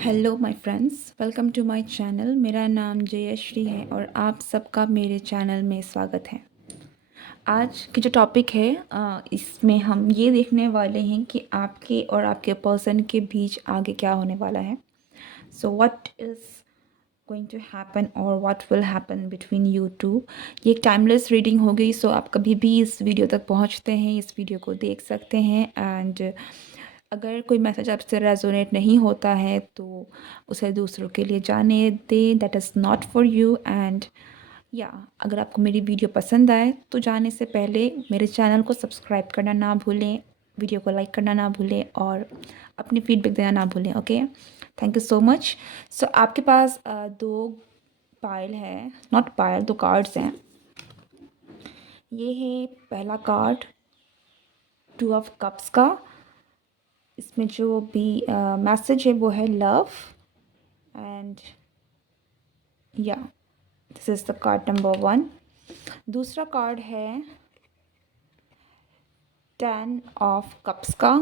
Hello my friends, welcome to my channel. मेरा नाम जयश्री है और आप सबका मेरे चैनल में स्वागत है। आज की जो टॉपिक है इसमें हम ये देखने वाले हैं कि आपके और आपके पर्सन के बीच आगे क्या होने वाला है। So what is going to happen और what will happen between you two. ये एक टाइमलेस रीडिंग हो गई, सो आप कभी भी इस वीडियो तक पहुंचते हैं, इस वीडियो को देख सकते हैं। एंड अगर कोई मैसेज आपसे रेजोनेट नहीं होता है तो उसे दूसरों के लिए जाने दें, that is not for you. And या अगर आपको मेरी वीडियो पसंद आए तो जाने से पहले मेरे चैनल को सब्सक्राइब करना ना भूलें, वीडियो को लाइक करना ना भूलें और अपनी फीडबैक देना ना भूलें। Okay, thank you so much. So आपके पास दो पाइल है, नॉट पाइल, दो कार्ड्स हैं। ये है पहला कार्ड, टू ऑफ कप्स का। इसमें जो भी मैसेज है वो है लव। एंड या this is the card number 1। दूसरा कार्ड है 10 ऑफ कप्स का,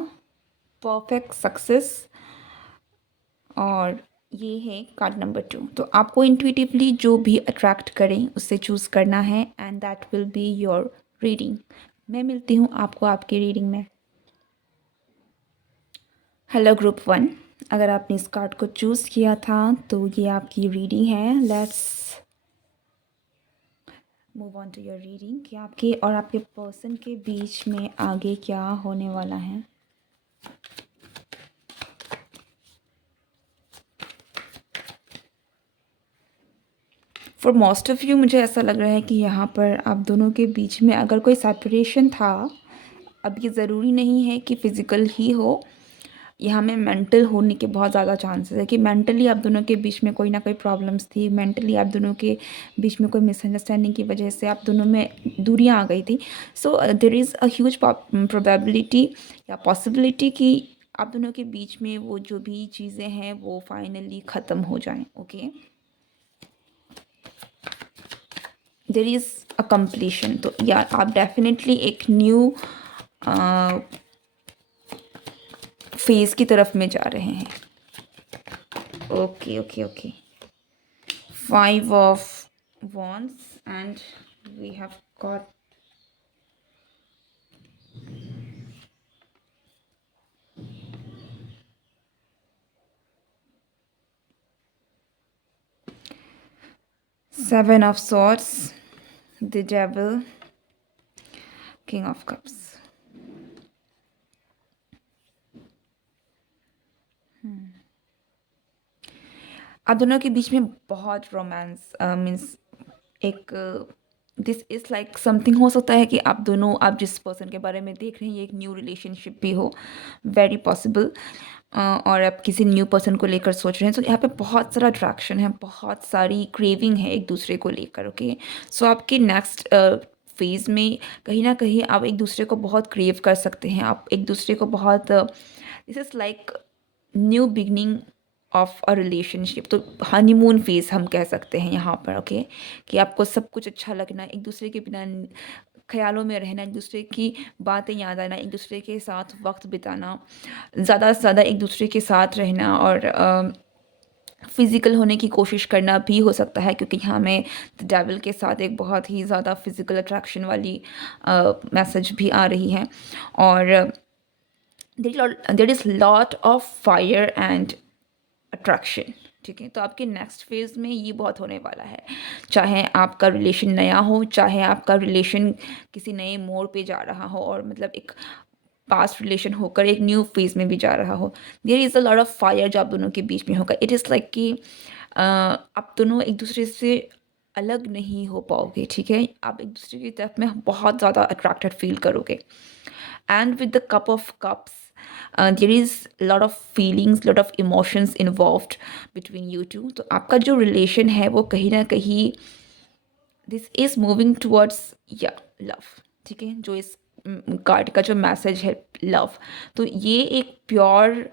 परफेक्ट सक्सेस। और ये है कार्ड नंबर 2। तो आपको इंट्यूटिवली जो भी अट्रैक्ट करें उससे चूज़ करना है and that will be your reading. मैं मिलती हूँ आपको आपकी रीडिंग में। हेलो ग्रुप 1, अगर आपने इस कार्ड को चूज़ किया था तो ये आपकी रीडिंग है। Let's move on to your reading कि आपके और आपके पर्सन के बीच में आगे क्या होने वाला है। फॉर मोस्ट ऑफ़ यू मुझे ऐसा लग रहा है कि यहाँ पर आप दोनों के बीच में अगर कोई सेपरेशन था, अब ये ज़रूरी नहीं है कि फ़िज़िकल ही हो, यहाँ में मेंटल होने के बहुत ज़्यादा चांसेस है कि मेंटली आप दोनों के बीच में कोई ना कोई प्रॉब्लम्स थी, मेंटली आप दोनों के बीच में कोई मिसअंडरस्टैंडिंग की वजह से आप दोनों में दूरियाँ आ गई थी। So there is a huge probability या पॉसिबिलिटी कि आप दोनों के बीच में वो जो भी चीज़ें हैं वो फाइनली ख़त्म हो जाएं। Okay, there is a completion. तो यार आप डेफिनेटली एक न्यू फेज़ की तरफ में जा रहे हैं। Okay okay okay, 5 of wands and we have got seven of swords, the devil, king of cups. आप दोनों के बीच में बहुत रोमांस मीन्स एक दिस इज़ लाइक समथिंग हो सकता है कि आप दोनों, आप जिस पर्सन के बारे में देख रहे हैं ये एक न्यू रिलेशनशिप भी हो, वेरी पॉसिबल। और आप किसी न्यू पर्सन को लेकर सोच रहे हैं, तो यहाँ पे बहुत सारा अट्रैक्शन है, बहुत सारी क्रेविंग है एक दूसरे को लेकर। ओके, सो आपके नेक्स्ट फेज़ में कहीं ना कहीं आप एक दूसरे को बहुत क्रेव कर सकते हैं, आप एक दूसरे को बहुत, this is like new beginning of a relationship. तो हनीमून फेज़ हम कह सकते हैं यहाँ पर। ओके, कि आपको सब कुछ अच्छा लगना, एक दूसरे के बिना ख्यालों में रहना, एक दूसरे की बातें याद आना, एक दूसरे के साथ वक्त बिताना, ज़्यादा से ज़्यादा एक दूसरे के साथ रहना और फिज़िकल होने की कोशिश करना भी हो सकता है, क्योंकि यहाँ में डेविल के साथ एक बहुत ही ज़्यादा फिज़िकल अट्रैक्शन वाली मैसेज भी आ रही है। और there is lot of fire and attraction. ठीक है, तो आपके नेक्स्ट फेज़ में ये बहुत होने वाला है। चाहे आपका रिलेशन नया हो, चाहे आपका रिलेशन किसी नए मोड़ पे जा रहा हो और मतलब एक पास्ट रिलेशन होकर एक न्यू फेज़ में भी जा रहा हो, there is a lot of fire जो आप दोनों के बीच में होगा। इट इज़ लाइक कि आप दोनों एक दूसरे से अलग नहीं हो पाओगे। ठीक है, आप एक दूसरे की तरफ में बहुत ज़्यादा अट्रैक्टेड फील करोगे। And with the cup of cups, there is a lot of feelings, lot of emotions involved between you two। तो आपका जो रिलेशन है वो कहीं ना कहीं दिस इज मूविंग टूवर्ड्स या लव। ठीक है, जो इस कार्ड का जो मैसेज है लव, तो ये एक प्योर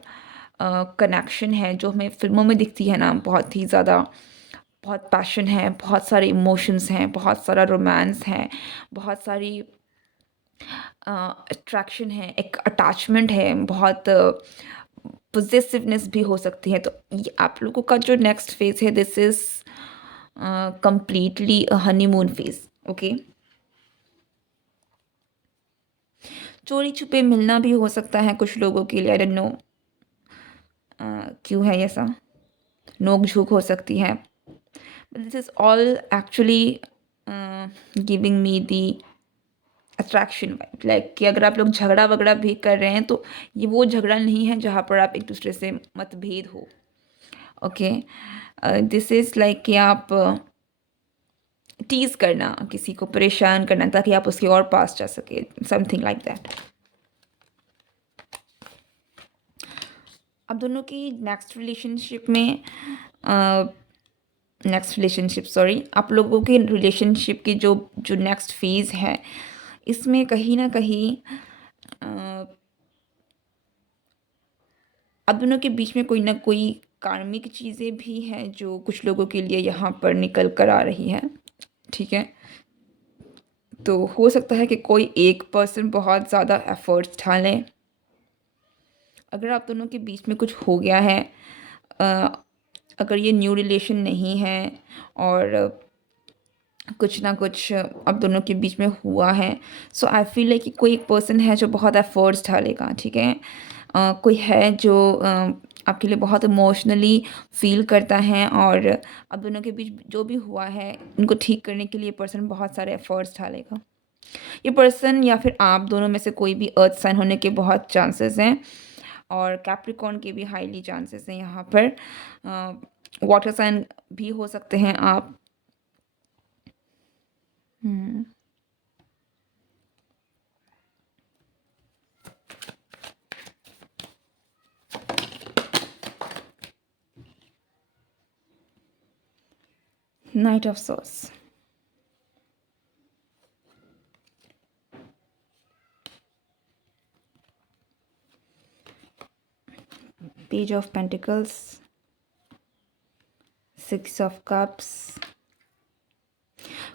कनेक्शन है जो हमें फिल्मों में दिखती है ना, बहुत ही ज़्यादा, बहुत पैशन है, बहुत सारे इमोशंस हैं, बहुत सारा रोमांस है, बहुत सारी अट्रैक्शन है, एक अटैचमेंट है, बहुत पोजेसिवनेस भी हो सकती है। तो ये आप लोगों का जो नेक्स्ट फेज़ है, this is completely a honeymoon phase. Okay. चोरी छुपे मिलना भी हो सकता है कुछ लोगों के लिए, आई डोंट नो क्यों है ऐसा। नोक झोंक हो सकती है। This is all actually giving me the attraction vibe, like कि अगर आप लोग झगड़ा वगड़ा भी कर रहे हैं तो ये वो झगड़ा नहीं है जहाँ पर आप एक दूसरे से मतभेद हो। ओके। दिस इज़ लाइक कि आप टीज़ करना, किसी को परेशान करना ताकि आप उसके और पास जा सके, समथिंग लाइक दैट। अब दोनों की नेक्स्ट रिलेशनशिप सॉरी, आप लोगों के रिलेशनशिप की जो जो नेक्स्ट फेज़ है, इसमें कहीं ना कहीं अ, आप दोनों के बीच में कोई ना कोई कार्मिक चीज़ें भी हैं जो कुछ लोगों के लिए यहाँ पर निकल कर आ रही हैं। ठीक है। तो हो सकता है कि कोई एक पर्सन बहुत ज़्यादा एफर्ट्स डालें। अगर आप दोनों के बीच में कुछ हो गया है, अ, अगर ये न्यू रिलेशन नहीं है और कुछ ना कुछ आप दोनों के बीच में हुआ है, सो आई फील लाइक कि कोई एक पर्सन है जो बहुत एफर्ट्स डालेगा। ठीक है। कोई है जो आपके लिए बहुत इमोशनली फील करता है और आप दोनों के बीच जो भी हुआ है इनको ठीक करने के लिए पर्सन बहुत सारे एफर्ट्स डालेगा। ये पर्सन या फिर आप दोनों में से कोई भी अर्थ साइन होने के बहुत चांसेस हैं और कैप्रिकॉर्न के भी हाईली चांसेस हैं यहाँ पर। वाटर साइन भी हो सकते हैं आप। Night of source, page of pentacles, six of cups.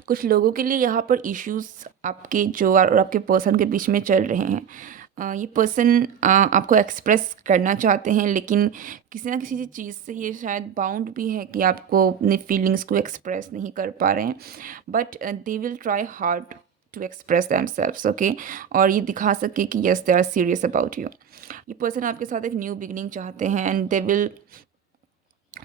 कुछ लोगों के लिए यहाँ पर इश्यूज आपके जो और आपके पर्सन के बीच में चल रहे हैं। ये पर्सन आपको एक्सप्रेस करना चाहते हैं लेकिन किसी ना किसी चीज़ से ये शायद बाउंड भी है कि आपको अपनी फीलिंग्स को एक्सप्रेस नहीं कर पा रहे हैं, but they will try hard to express themselves. Okay. और ये दिखा सके कि yes they are serious about you. ये पर्सन आपके साथ एक न्यू बिगनिंग चाहते हैं and they will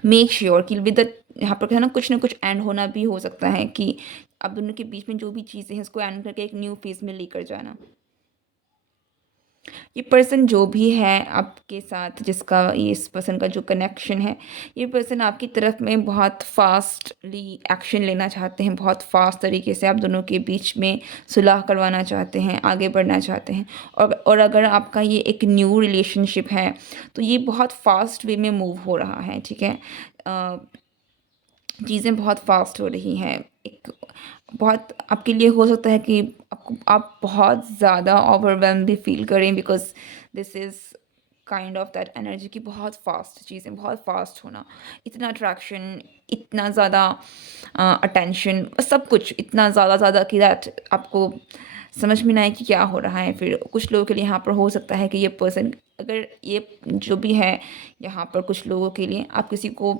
make sure कि विद द यहाँ पर है ना कुछ एंड होना भी हो सकता है कि आप दोनों के बीच में जो भी चीज़ें हैं उसको एंड करके एक न्यू फेज़ में लेकर जाना। ये पर्सन जो भी है आपके साथ, जिसका ये इस पर्सन का जो कनेक्शन है, ये पर्सन आपकी तरफ में बहुत फास्टली एक्शन लेना चाहते हैं, बहुत फास्ट तरीके से आप दोनों के बीच में सुलह करवाना चाहते हैं, आगे बढ़ना चाहते हैं। और अगर आपका ये एक न्यू रिलेशनशिप है तो ये बहुत फास्ट वे में मूव हो रहा है। ठीक है। चीज़ें बहुत फास्ट हो रही हैं। एक बहुत आपके लिए हो सकता है कि आप बहुत ज़्यादा ओवरवेल्म भी फील करें because this is kind of that energy की बहुत फास्ट चीज़ें, बहुत फास्ट होना, इतना अट्रैक्शन, इतना ज़्यादा अटेंशन, सब कुछ इतना ज़्यादा कि दैट आपको समझ में ना आए कि क्या हो रहा है। फिर कुछ लोगों के लिए यहाँ पर हो सकता है कि ये पर्सन, अगर ये जो भी है यहाँ पर कुछ लोगों के लिए आप किसी को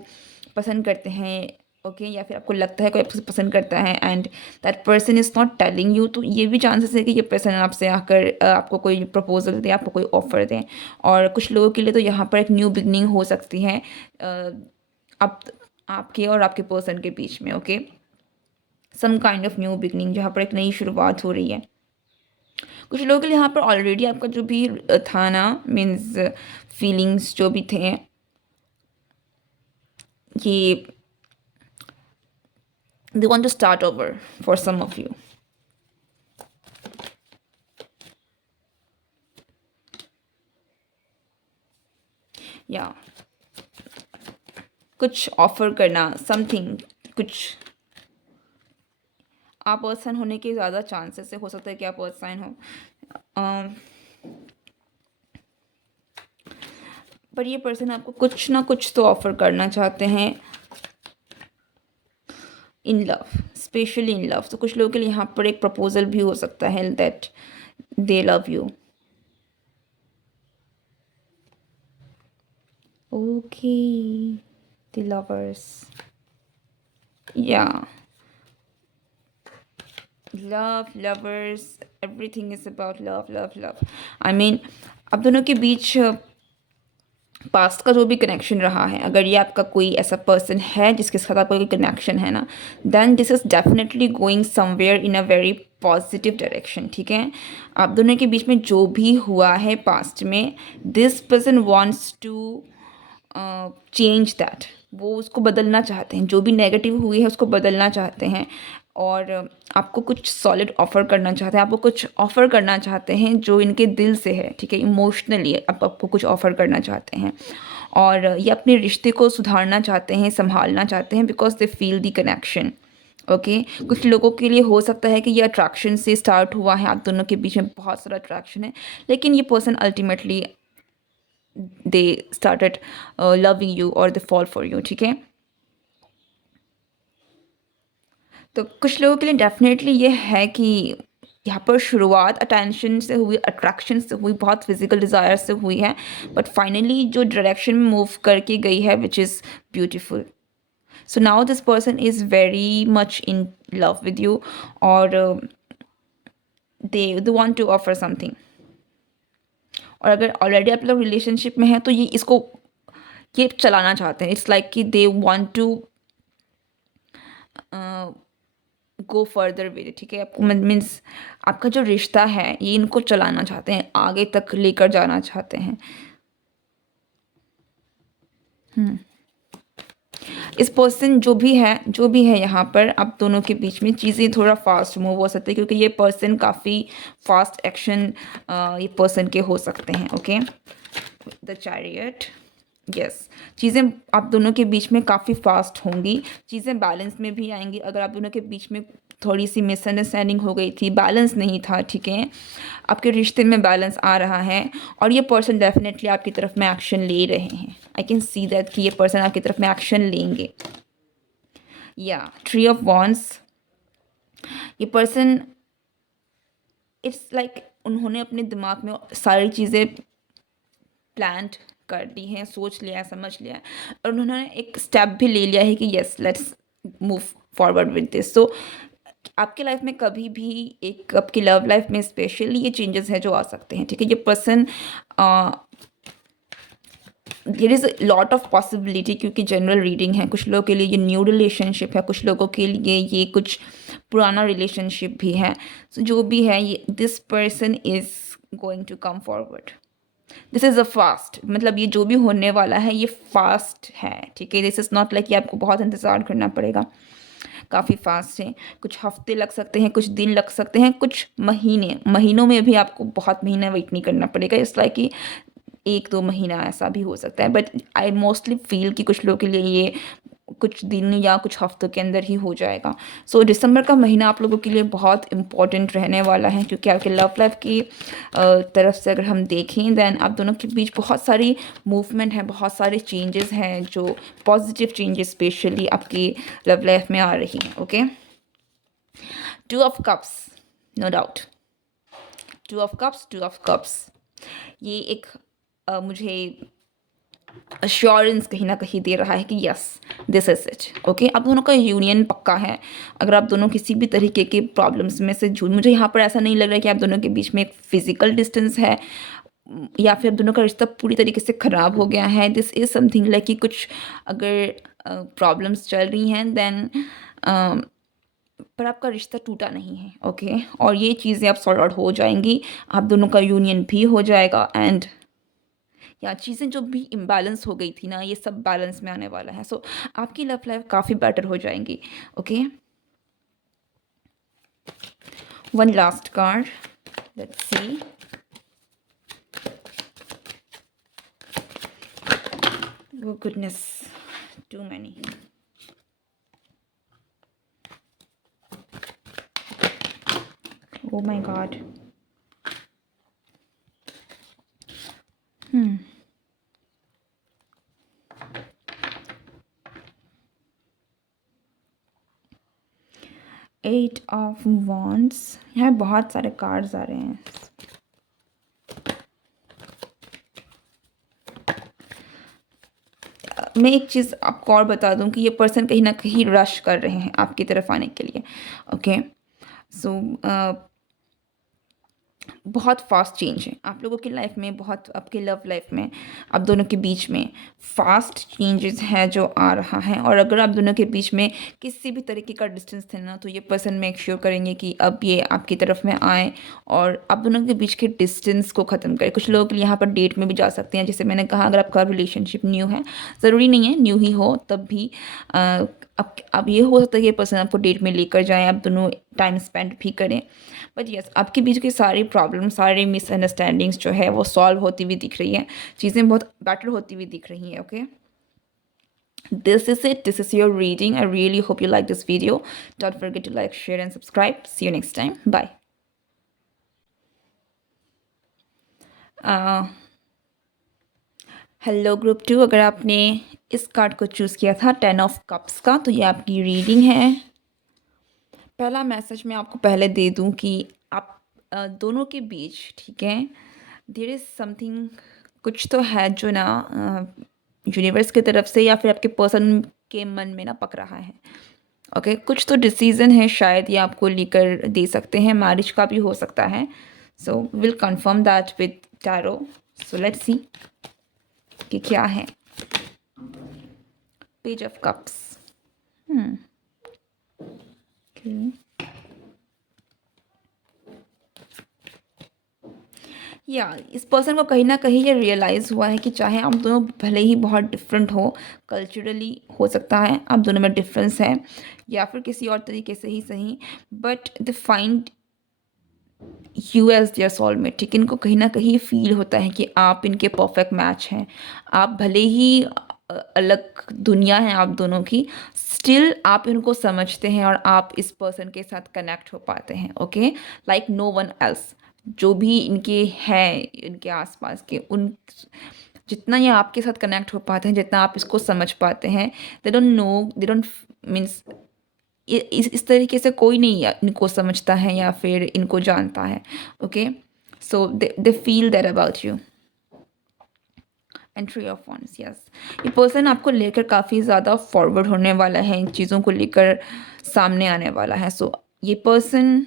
पसंद करते हैं, ओके, या फिर आपको लगता है कोई आपसे पसंद करता है and that person is not telling you, तो ये भी चांसेस है कि ये पर्सन आपसे आकर आपको कोई प्रपोजल दे, आपको कोई ऑफर दें। और कुछ लोगों के लिए तो यहाँ पर एक न्यू बिगनिंग हो सकती है आप आपके और आपके पर्सन के बीच में। Okay. Some kind of new beginning जहाँ पर एक नई शुरुआत हो रही है। कुछ लोगों के लिए यहाँ पर ऑलरेडी आपका जो भी था ना, मीन्स फीलिंग्स जो भी थे, ये they want to start over for some of you. या कुछ ऑफर करना, समथिंग, कुछ आप पर्सन होने के ज़्यादा चांसेस है, हो सकता है कि आप पर्सन हो, पर ये पर्सन आपको कुछ ना कुछ तो ऑफर करना चाहते हैं in love, specially in love. तो कुछ लोगों के लिए यहाँ पर एक प्रपोजल भी हो सकता है that they love you. Okay, the lovers, या love, lovers, everything is about love love love. I mean आप दोनों के बीच पास्ट का जो भी कनेक्शन रहा है, अगर ये आपका कोई ऐसा पर्सन है जिसके साथ आपका कोई कनेक्शन है ना, then this is definitely going somewhere in a very positive direction. ठीक है, आप दोनों के बीच में जो भी हुआ है पास्ट में, this person wants to change that, वो उसको बदलना चाहते हैं, जो भी नेगेटिव हुई है उसको बदलना चाहते हैं, और आपको कुछ सॉलिड ऑफ़र करना चाहते हैं, आपको कुछ ऑफ़र करना चाहते हैं जो इनके दिल से है। ठीक है, इमोशनली आप आपको कुछ ऑफ़र करना चाहते हैं, और ये अपने रिश्ते को सुधारना चाहते हैं, संभालना चाहते हैं, because they feel the connection. Okay, कुछ लोगों के लिए हो सकता है कि ये अट्रैक्शन से स्टार्ट हुआ है, आप दोनों के बीच में बहुत सारा अट्रैक्शन है, लेकिन ये person ultimately they started loving you और दे फॉल फॉर यू। ठीक है, तो कुछ लोगों के लिए डेफिनेटली ये है कि यहाँ पर शुरुआत अटेंशन से हुई, अट्रैक्शन से हुई, बहुत फिजिकल डिज़ायर से हुई है, बट फाइनली जो डायरेक्शन में मूव करके गई है which is beautiful. So now this person is very much in love with you, और they want to offer something. और अगर ऑलरेडी आप लोग रिलेशनशिप में हैं तो ये चलाना चाहते हैं। इट्स लाइक कि they want to go further with. ठीक है, आपको मीन्स आपका जो रिश्ता है ये इनको चलाना चाहते हैं, आगे तक लेकर जाना चाहते हैं। इस पर्सन जो भी है यहाँ पर आप दोनों के बीच में चीज़ें थोड़ा फास्ट मूव हो सकती है, क्योंकि ये पर्सन काफ़ी फास्ट एक्शन ये पर्सन के हो सकते हैं। ओके, द चैरियट, यस, चीज़ें आप दोनों के बीच में काफ़ी फास्ट होंगी, चीज़ें बैलेंस में भी आएंगी। अगर आप दोनों के बीच में थोड़ी सी मिसअंडरस्टैंडिंग हो गई थी, बैलेंस नहीं था, ठीक है, आपके रिश्ते में बैलेंस आ रहा है, और ये पर्सन डेफिनेटली आपकी तरफ में एक्शन ले रहे हैं। आई कैन सी दैट कि ये पर्सन आपकी तरफ में एक्शन लेंगे। या ट्री ऑफ वॉन्ड्स, ये पर्सन इट्स लाइक उन्होंने अपने दिमाग में सारी चीज़ें प्लान कर दी हैं, सोच लिया है, समझ लिया है, और उन्होंने एक स्टेप भी ले लिया है कि yes let's move forward with this. So आपके लाइफ में कभी भी एक आपकी लव लाइफ में स्पेशली ये चेंजेस हैं जो आ सकते हैं। ठीक है, ये person there is lot of possibility, क्योंकि जनरल रीडिंग है, कुछ लोगों के लिए ये न्यू रिलेशनशिप है, कुछ लोगों के लिए ये कुछ पुराना रिलेशनशिप भी है। सो जो भी है, ये this person is going to come forward. This is a fast, मतलब ये जो भी होने वाला है ये फास्ट है। ठीक है, दिस इज़ नॉट लाइक कि आपको बहुत इंतज़ार करना पड़ेगा, काफ़ी फास्ट है। कुछ हफ्ते लग सकते हैं, कुछ दिन लग सकते हैं, कुछ महीनों में भी आपको बहुत महीना वेट नहीं करना पड़ेगा। इस लाइक कि 1-2 महीना ऐसा भी हो सकता है, बट आई मोस्टली फील कि कुछ लोगों के लिए ये कुछ दिन या कुछ हफ्तों के अंदर ही हो जाएगा। सो दिसंबर का महीना आप लोगों के लिए बहुत इम्पॉर्टेंट रहने वाला है, क्योंकि आपके लव लाइफ की तरफ से अगर हम देखें, देन आप दोनों के बीच बहुत सारी मूवमेंट है, बहुत सारे चेंजेस हैं, जो पॉजिटिव चेंजेस स्पेशली आपकी लव लाइफ में आ रही हैं। Okay, 2 of cups, no doubt, 2 of cups, 2 of cups, ये एक मुझे अश्योरेंस कहीं ना कहीं दे रहा है कि yes this is it. Okay, आप दोनों का यूनियन पक्का है। अगर आप दोनों किसी भी तरीके के प्रॉब्लम्स में से जूझ, मुझे यहाँ पर ऐसा नहीं लग रहा है कि आप दोनों के बीच में एक फिजिकल डिस्टेंस है, या फिर आप दोनों का रिश्ता पूरी तरीके से ख़राब हो गया है। दिस इज़ समथिंग लाइक कि कुछ अगर प्रॉब्लम्स चल रही हैं, देन पर आपका रिश्ता टूटा नहीं है। ओके, और ये चीज़ें अब सॉर्ट आउट हो जाएंगी, आप दोनों का यूनियन भी हो जाएगा, एंड या चीज़ें जो भी इम्बैलेंस हो गई थी ना, ये सब बैलेंस में आने वाला है। सो आपकी लव लाइफ काफ़ी बेटर हो जाएंगी। Okay, one last card, let's see. Oh goodness, too many. Oh my god. 8 of wands, यहाँ बहुत सारे कार्ड्स आ रहे हैं। मैं एक चीज़ आपको और बता दूं कि ये पर्सन कहीं ना कहीं रश कर रहे हैं आपकी तरफ आने के लिए। ओके, सो बहुत फास्ट चेंज है आप लोगों की लाइफ में, बहुत आपके लव लाइफ में आप दोनों के बीच में फास्ट चेंजेस है जो आ रहा है। और अगर आप दोनों के बीच में किसी भी तरीके का डिस्टेंस थे ना, तो ये पर्सन मेक श्योर करेंगे कि अब ये आपकी तरफ में आए और आप दोनों के बीच के डिस्टेंस को ख़त्म करें। कुछ लोग यहाँ पर डेट में भी जा सकते हैं, जैसे मैंने कहा, अगर आपका रिलेशनशिप न्यू है, ज़रूरी नहीं है न्यू ही हो, तब भी अब ये हो सकता है कि ये पर्सन आपको डेट में लेकर जाए, आप दोनों टाइम स्पेंड भी करें। बट यस, आपके बीच की सारी प्रॉब्लम, सारी मिसअंडरस्टैंडिंग्स जो है वो सॉल्व होती हुई दिख रही है, चीज़ें बहुत बेटर होती हुई दिख रही हैं। Okay, this is it, this is your reading. I really hope you like this video. Don't forget to like, share and subscribe. See you next time. Bye. Hello group 2, अगर आपने इस कार्ड को choose किया था 10 of cups का, तो ये आपकी रीडिंग है। पहला मैसेज मैं आपको पहले दे दूं कि आप दोनों के बीच, ठीक है, देयर इज़ समथिंग, कुछ तो है जो ना यूनिवर्स की तरफ से या फिर आपके पर्सन के मन में ना पक रहा है। ओके, कुछ तो डिसीजन है, शायद ये आपको लेकर दे सकते हैं, मैरिज का भी हो सकता है। So will confirm that with tarot. So let's see कि क्या है। Page of cups. या इस पर्सन को कहीं ना कहीं ये रियलाइज़ हुआ है कि चाहे आप दोनों भले ही बहुत डिफरेंट हो, कल्चरली हो सकता है आप दोनों में डिफरेंस है, या फिर किसी और तरीके से ही सही, but they find you as their soulmate. ठीक, इनको कहीं ना कहीं फील होता है कि आप इनके परफेक्ट मैच हैं। आप भले ही अलग दुनिया है आप दोनों की, स्टिल आप इनको समझते हैं और आप इस पर्सन के साथ कनेक्ट हो पाते हैं। Okay, like no one else. जो भी इनके हैं, इनके आसपास के उन, जितना ये आपके साथ कनेक्ट हो पाते हैं, जितना आप इसको समझ पाते हैं, they don't know, they don't means इस तरीके से कोई नहीं इनको समझता है या फिर इनको जानता है। Okay, so they feel that about you. And three of wands, yes, ये पर्सन आपको लेकर काफ़ी ज़्यादा फॉरवर्ड होने वाला है, इन चीज़ों को लेकर सामने आने वाला है। सो ये पर्सन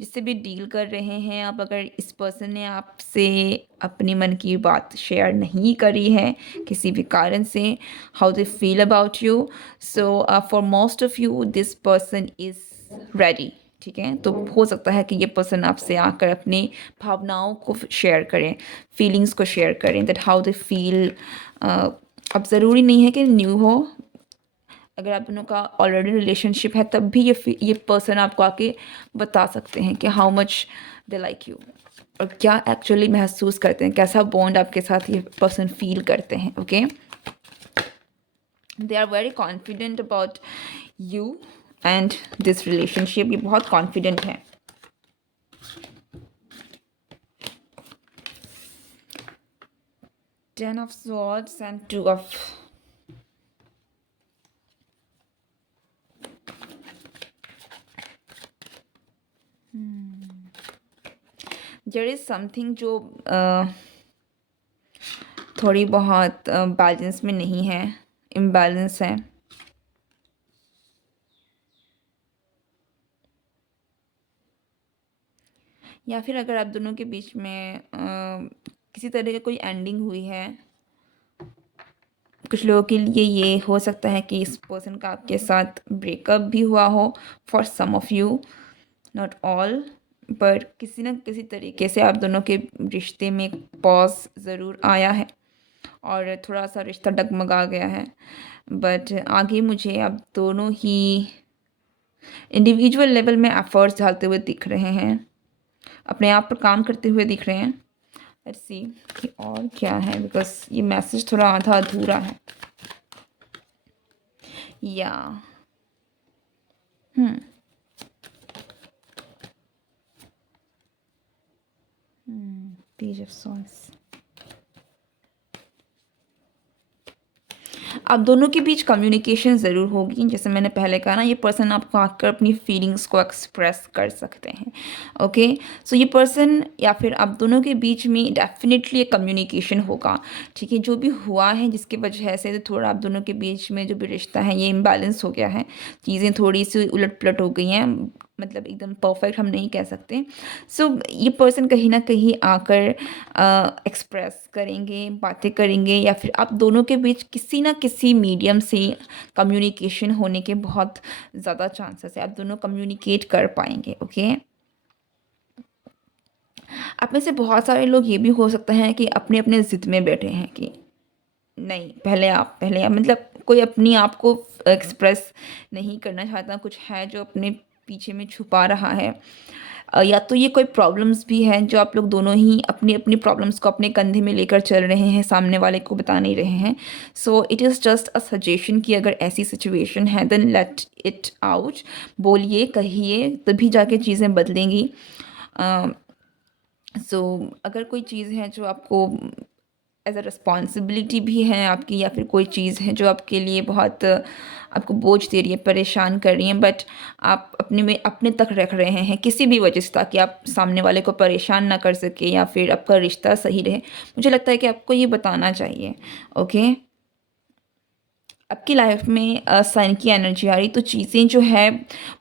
जिससे भी डील कर रहे हैं आप, अगर इस पर्सन ने आपसे अपनी मन की बात शेयर नहीं करी है किसी भी कारण से, how they feel about you, so for most of you this person is ready. ठीक है, तो हो सकता है कि ये पर्सन आपसे आकर अपनी भावनाओं को शेयर करें, फीलिंग्स को शेयर करें, दैट हाउ दे फील। अब ज़रूरी नहीं है कि न्यू हो, अगर आप दोनों का ऑलरेडी रिलेशनशिप है तब भी ये पर्सन आपको आके बता सकते हैं कि how much they like you, और क्या एक्चुअली महसूस करते हैं, कैसा बॉन्ड आपके साथ ये पर्सन फील करते हैं। Okay, they are very confident about you and this relationship. ये बहुत कॉन्फिडेंट है। Ten of swords and two of, there is something जो थोड़ी बहुत बैलेंस में नहीं है, इम्बैलेंस है। या फिर अगर आप दोनों के बीच में किसी तरह की कोई एंडिंग हुई है, कुछ लोगों के लिए ये हो सकता है कि इस पर्सन का आपके साथ ब्रेकअप भी हुआ हो, for some of you, not all, पर किसी न किसी तरीके से आप दोनों के रिश्ते में एक पॉज ज़रूर आया है और थोड़ा सा रिश्ता डगमगा गया है। बट आगे मुझे आप दोनों ही इंडिविजुअल लेवल में एफर्ट्स डालते हुए दिख रहे हैं, अपने आप पर काम करते हुए दिख रहे हैं। लेट्स सी कि और क्या है, बिकॉज ये मैसेज थोड़ा आधा अधूरा है। या पेज ऑफ सॉर्ड्स। आप दोनों के बीच कम्युनिकेशन ज़रूर होगी, जैसे मैंने पहले कहा ना, ये पर्सन आपको आकर अपनी फीलिंग्स को एक्सप्रेस कर सकते हैं। ओके, सो ये पर्सन या फिर आप दोनों के बीच में डेफिनेटली एक कम्युनिकेशन होगा। ठीक है, जो भी हुआ है जिसकी वजह से तो थोड़ा आप दोनों के बीच में जो भी रिश्ता है ये इम्बैलेंस हो गया है, चीज़ें थोड़ी सी उलट पुलट हो गई हैं, मतलब एकदम परफेक्ट हम नहीं कह सकते। सो ये पर्सन कहीं ना कहीं आकर एक्सप्रेस करेंगे, बातें करेंगे, या फिर आप दोनों के बीच किसी ना किसी मीडियम से कम्युनिकेशन होने के बहुत ज़्यादा चांसेस है, आप दोनों कम्युनिकेट कर पाएंगे। ओके, आप में से बहुत सारे लोग ये भी हो सकता है कि अपने अपने ज़िद में बैठे हैं कि नहीं, पहले आप मतलब कोई अपनी आप को एक्सप्रेस नहीं करना चाहता, कुछ है जो अपने पीछे में छुपा रहा है। या तो ये कोई प्रॉब्लम्स भी हैं जो आप लोग दोनों ही अपनी अपनी प्रॉब्लम्स को अपने कंधे में लेकर चल रहे हैं, सामने वाले को बता नहीं रहे हैं। So it is just a suggestion कि अगर ऐसी सिचुएशन है देन लेट इट आउट, बोलिए, कहिए, तभी जाके चीज़ें बदलेंगी। सो अगर कोई चीज़ है जो आपको एज अ रिस्पॉन्सिबिलिटी भी है आपकी, या फिर कोई चीज़ है जो आपके लिए बहुत आपको बोझ दे रही है, परेशान कर रही है, बट आप अपने में अपने तक रख रहे हैं किसी भी वजह से, ताकि आप सामने वाले को परेशान ना कर सके या फिर आपका रिश्ता सही रहे, मुझे लगता है कि आपको ये बताना चाहिए। ओके, आपकी लाइफ में सन की एनर्जी आ रही, तो चीज़ें जो है,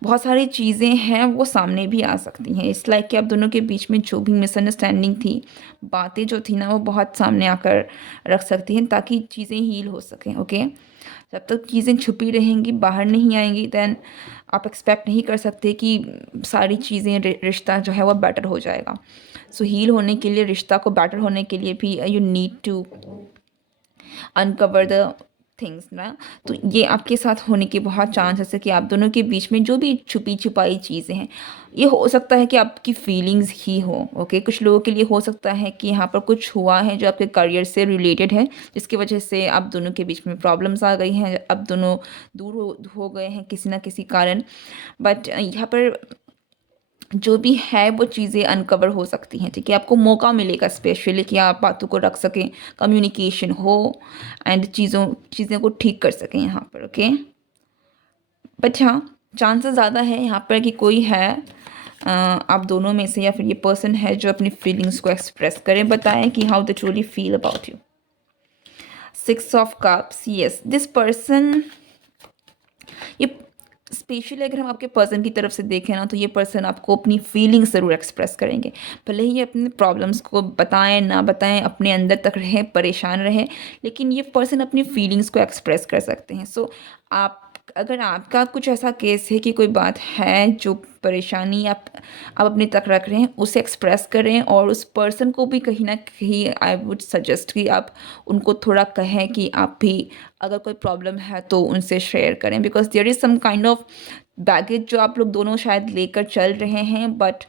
बहुत सारी चीज़ें हैं वो सामने भी आ सकती हैं। इस लाइक कि आप दोनों के बीच में जो भी मिसअंडरस्टैंडिंग थी, बातें जो थी ना, वो बहुत सामने आकर रख सकती हैं ताकि चीज़ें हील हो सकें। ओके, जब तक चीज़ें छुपी रहेंगी, बाहर नहीं आएंगी, देन आप एक्सपेक्ट नहीं कर सकते कि सारी चीज़ें, रिश्ता जो है वो बेटर हो जाएगा। सो हील होने के लिए, रिश्ता को बेटर होने के लिए भी you need to uncover the things ना। तो ये आपके साथ होने के बहुत चांसेस है कि आप दोनों के बीच में जो भी छुपी छुपाई चीज़ें हैं, ये हो सकता है कि आपकी फीलिंग्स ही हो। ओके, कुछ लोगों के लिए हो सकता है कि यहाँ पर कुछ हुआ है जो आपके करियर से रिलेटेड है, जिसकी वजह से आप दोनों के बीच में प्रॉब्लम्स आ गई हैं, अब दोनों दूर हो गए हैं किसी ना किसी कारण। बट यहाँ पर जो भी है वो चीज़ें अनकवर हो सकती हैं। ठीक है, आपको मौका मिलेगा स्पेशली कि आप बातों को रख सकें, कम्युनिकेशन हो, एंड चीज़ें को ठीक कर सकें यहाँ पर। ओके, बट हाँ, चांसेस ज़्यादा है यहाँ पर कि कोई है आप दोनों में से, या फिर ये पर्सन है जो अपनी फीलिंग्स को एक्सप्रेस करें, बताएं कि how they truly feel about you. 6 of cups, yes, this person, ये स्पेशली अगर हम आपके पर्सन की तरफ से देखें ना, तो ये पर्सन आपको अपनी फीलिंग्स ज़रूर एक्सप्रेस करेंगे। भले ही ये अपने प्रॉब्लम्स को बताएं ना बताएं, अपने अंदर तक रहे, परेशान रहे, लेकिन ये पर्सन अपनी फीलिंग्स को एक्सप्रेस कर सकते हैं। सो आप, अगर आपका कुछ ऐसा केस है कि कोई बात है जो परेशानी आप अपने तक रख रहे हैं, उसे एक्सप्रेस करें, और उस पर्सन को भी कहीं ना कहीं आई वुड सजेस्ट कि आप उनको थोड़ा कहें कि आप भी अगर कोई प्रॉब्लम है तो उनसे शेयर करें, because there is some kind of baggage जो आप लोग दोनों शायद लेकर चल रहे हैं, बट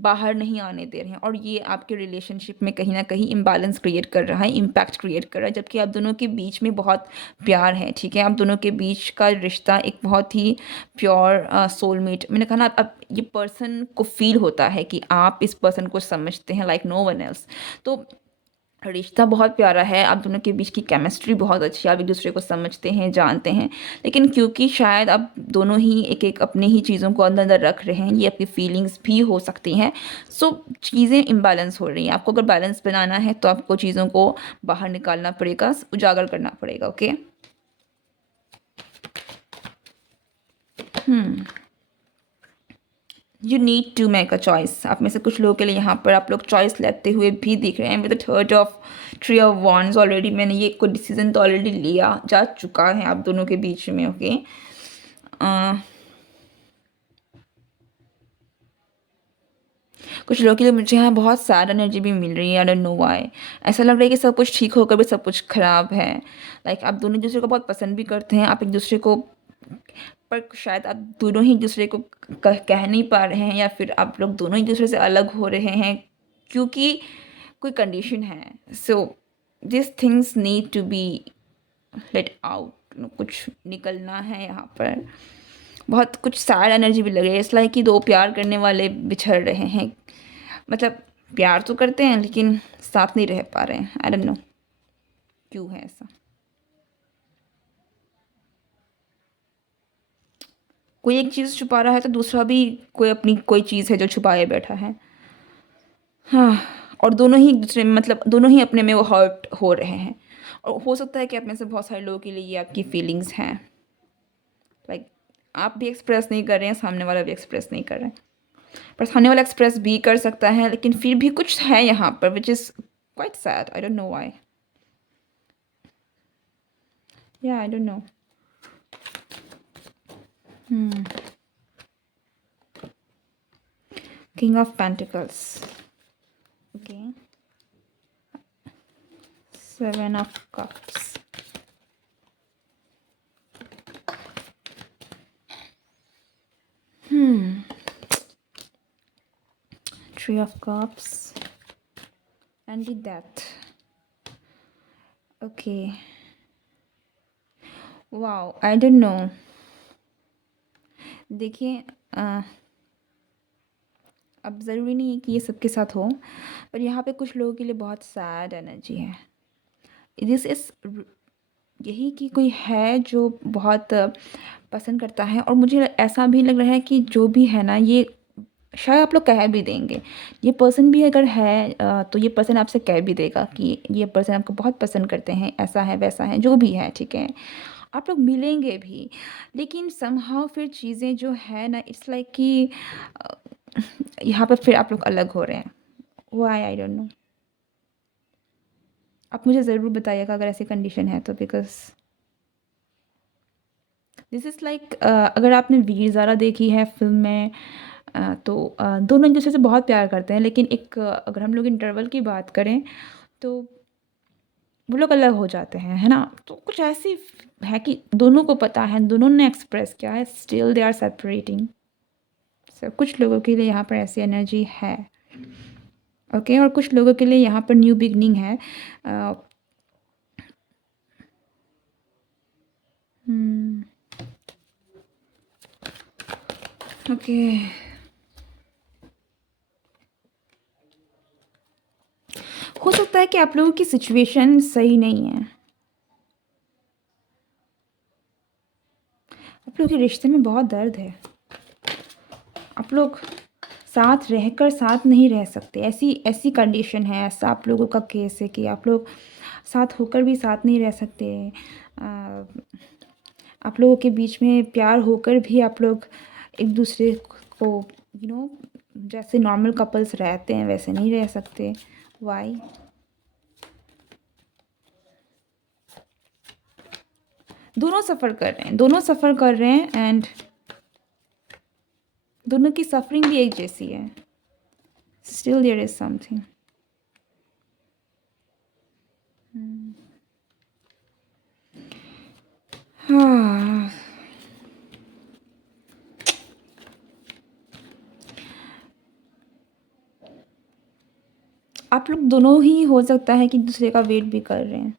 बाहर नहीं आने दे रहे हैं, और ये आपके रिलेशनशिप में कहीं ना कहीं इम्बैलेंस क्रिएट कर रहा है, इम्पैक्ट क्रिएट कर रहा है, जबकि आप दोनों के बीच में बहुत प्यार है। ठीक है, आप दोनों के बीच का रिश्ता एक बहुत ही प्योर सोलमेट, मैंने कहा ना, अब ये पर्सन को फील होता है कि आप इस पर्सन को समझते हैं लाइक नो वन एल्स। तो रिश्ता बहुत प्यारा है, आप दोनों के बीच की केमिस्ट्री बहुत अच्छी है, आप एक दूसरे को समझते हैं, जानते हैं, लेकिन क्योंकि शायद आप दोनों ही एक एक अपनी ही चीज़ों को अंदर अंदर रख रहे हैं, ये आपकी फीलिंग्स भी हो सकती हैं। सो चीज़ें इम्बैलेंस हो रही हैं, आपको अगर बैलेंस बनाना है तो आपको चीज़ों को बाहर निकालना पड़ेगा, उजागर करना पड़ेगा। Okay, you need to make a choice. आप में से कुछ लोगों के लिए यहाँ पर आप लोग चॉइस लेते हुए भी दिख रहे हैं, with the third of three of wands, already मैंने ये कोई डिसीजन तो ऑलरेडी लिया जा चुका है आप दोनों के बीच में। ओके, कुछ लोगों के लिए मुझे यहाँ बहुत सैड एनर्जी भी मिल रही है, आई डोंट नो व्हाई। ऐसा लग रहा है कि सब कुछ ठीक होकर भी सब कुछ खराब है। लाइक आप दोनों एक दूसरे को बहुत पसंद भी करते हैं, आप एक दूसरे को, पर शायद आप दोनों ही एक दूसरे को कह नहीं पा रहे हैं, या फिर आप लोग दोनों एक दूसरे से अलग हो रहे हैं क्योंकि कोई कंडीशन है। So this things need to be let out, कुछ निकलना है यहाँ पर। बहुत कुछ सैड एनर्जी भी लग रही है, इस लाइक कि दो प्यार करने वाले बिछड़ रहे हैं, मतलब प्यार तो करते हैं लेकिन साथ नहीं रह पा रहे हैं, आई डोंट नो क्यों है ऐसा। कोई एक चीज़ छुपा रहा है तो दूसरा भी कोई अपनी कोई चीज़ है जो छुपाए बैठा है। हाँ, और दोनों ही एक-दूसरे में मतलब दोनों ही अपने में वो हर्ट हो रहे हैं। और हो सकता है कि आप में से बहुत सारे लोगों के लिए ये आपकी फीलिंग्स हैं। लाइक आप भी एक्सप्रेस नहीं कर रहे हैं, सामने वाला भी एक्सप्रेस नहीं कर रहा है। पर सामने वाला एक्सप्रेस भी कर सकता है, लेकिन फिर भी कुछ है यहाँ पर which is quite sad, I don't know why. या I don't know. Hmm. King of Pentacles. Okay. Seven of Cups. Three of Cups. And the Death. Okay. Wow, I don't know. देखिए अब ज़रूरी नहीं है कि ये सबके साथ हो, पर यहाँ पे कुछ लोगों के लिए बहुत सैड एनर्जी है। दिस इज़ यही कि कोई है जो बहुत पसंद करता है, और मुझे ऐसा भी लग रहा है कि जो भी है ना, ये शायद आप लोग कह भी देंगे। ये पर्सन भी अगर है तो ये पर्सन आपसे कह भी देगा कि ये पर्सन आपको बहुत पसंद करते हैं, ऐसा है, वैसा है, जो भी है, ठीक है? आप लोग मिलेंगे भी, लेकिन समहाउ फिर चीज़ें जो है ना, इट्स लाइक कि अ, यहाँ पर फिर आप लोग अलग हो रहे हैं। Why I don't no. आप मुझे ज़रूर बताइएगा अगर ऐसी कंडीशन है तो, बिकॉज़ दिस इज़ लाइक अगर आपने वीर ज़ारा देखी है फ़िल्म में, तो दोनों एक दूसरे से बहुत प्यार करते हैं, लेकिन एक अगर हम लोग इंटरवल की बात करें तो वो लोग अलग हो जाते हैं, है ना? तो कुछ ऐसी है कि दोनों को पता है, दोनों ने एक्सप्रेस किया है, स्टिल दे आर सेपरेटिंग। सो कुछ लोगों के लिए यहाँ पर ऐसी एनर्जी है। ओके, और कुछ लोगों के लिए यहाँ पर न्यू बिगनिंग है। ओके, हो सकता है कि आप लोगों की सिचुएशन सही नहीं है। आप लोगों के रिश्ते में बहुत दर्द है। आप लोग साथ रहकर साथ नहीं रह सकते, ऐसी ऐसी कंडीशन है, ऐसा आप लोगों का केस है कि आप लोग साथ होकर भी साथ नहीं रह सकते। अ, आप लोगों के बीच में प्यार होकर भी आप लोग एक दूसरे को जैसे नॉर्मल कपल्स रहते हैं वैसे नहीं रह सकते। वाई? दोनों सफ़र कर रहे हैं, दोनों सफ़र कर रहे हैं, एंड दोनों की सफरिंग भी एक जैसी है। Still there is something. हाँ, आप लोग दोनों ही हो सकता है कि दूसरे का वेट भी कर रहे हैं।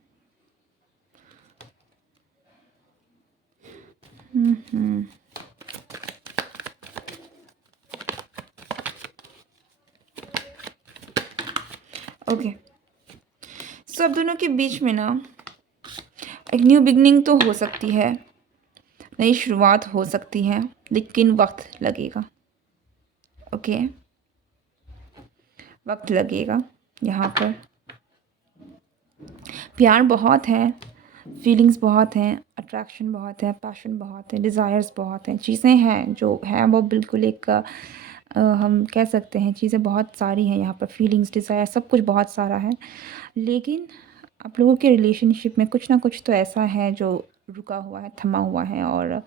ओके, सो अब दोनों के बीच में ना एक न्यू बिगनिंग तो हो सकती है, नई शुरुआत हो सकती है, लेकिन वक्त लगेगा। ओके, वक्त लगेगा। यहाँ पर प्यार बहुत है, फीलिंग्स बहुत हैं, अट्रैक्शन बहुत है, पैशन बहुत है, डिज़ायर्स बहुत हैं, चीज़ें हैं जो हैं वो बिल्कुल एक हम कह सकते हैं चीज़ें बहुत सारी हैं यहाँ पर, फीलिंग्स, डिज़ायर सब कुछ बहुत सारा है। लेकिन आप लोगों के रिलेशनशिप में कुछ ना कुछ तो ऐसा है जो रुका हुआ है, थमा हुआ है, और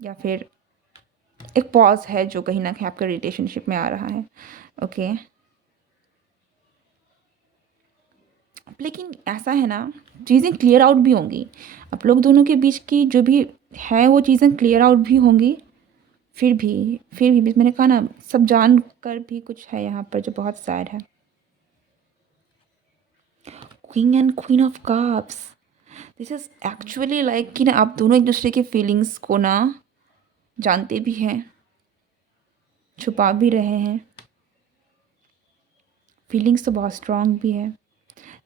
या फिर एक पॉज़ है जो कहीं न कहीं आपके रिलेशनशिप में आ रहा है। ओके। लेकिन ऐसा है ना, चीज़ें क्लियर आउट भी होंगी। आप लोग दोनों के बीच की जो भी है वो चीज़ें क्लियर आउट भी होंगी। फिर भी मैंने कहा ना, सब जान कर भी कुछ है यहाँ पर जो बहुत सैड है। Queen and queen of cups, this is actually like कि ना आप दोनों एक दूसरे की फीलिंग्स को ना जानते भी हैं, छुपा भी रहे हैं। फीलिंग्स तो बहुत स्ट्रॉन्ग भी है,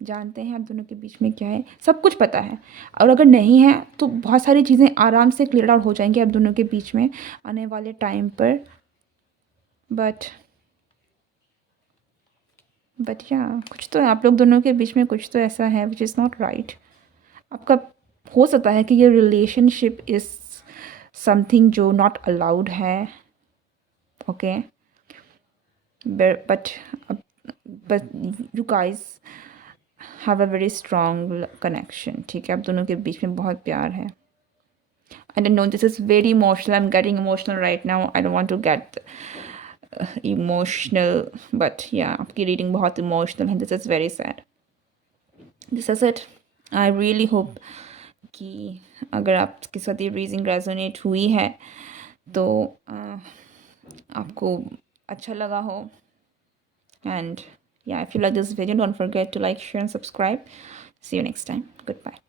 जानते हैं आप दोनों के बीच में क्या है, सब कुछ पता है। और अगर नहीं है तो बहुत सारी चीज़ें आराम से क्लियर आउट हो जाएंगी आप दोनों के बीच में आने वाले टाइम पर। बट या कुछ तो आप लोग दोनों के बीच में कुछ तो ऐसा है विच इज़ नॉट राइट। आपका हो सकता है कि ये रिलेशनशिप इज़ समथिंग जो नॉट अलाउड है, okay. But you guys have a very strong connection, ठीक है। आप दोनों के बीच में बहुत प्यार है। I don't know, this is very emotional. I'm getting emotional right now. I don't want to get emotional, but yeah, आपकी रीडिंग बहुत इमोशनल है. This is very sad. This is it. I really hope कि अगर आपके साथ ये reading resonate हुई है तो आपको अच्छा लगा हो. And yeah, if you like this video, don't forget to like, share, and subscribe. See you next time. Goodbye.